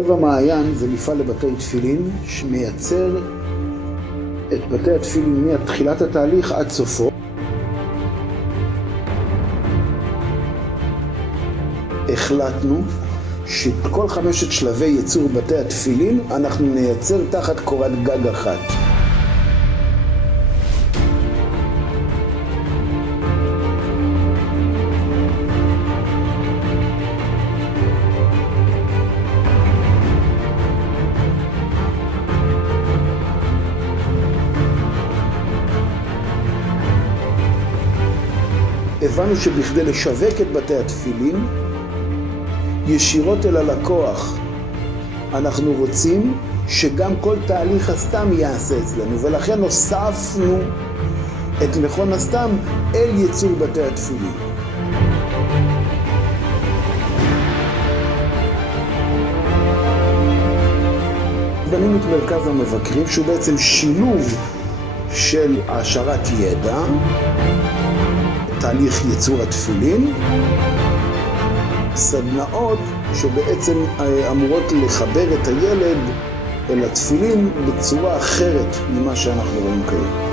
רבע מעיין זה מפעל לבתי תפילין שמייצר את בתי התפילין מתחילת התהליך עד סופו. החלטנו שכל 5 שלבי ייצור בתי התפילין אנחנו נייצר תחת קורת גג אחת. הבנו שבכדי לשווק את בתי התפילין ישירות אל הלקוח, אנחנו רוצים שגם כל תהליך הסתם יעשה אצלנו, ולכן הוספנו את מכון הסתם אל ייצור בתי התפילין. בנינו את מרכז המבקרים, שהוא בעצם שילוב של העשרת ידע, תהליך ייצור התפילין, סדנאות שבעצם אמורות לחבר את הילד אל התפילין בצורה אחרת ממה שאנחנו רואים כיום.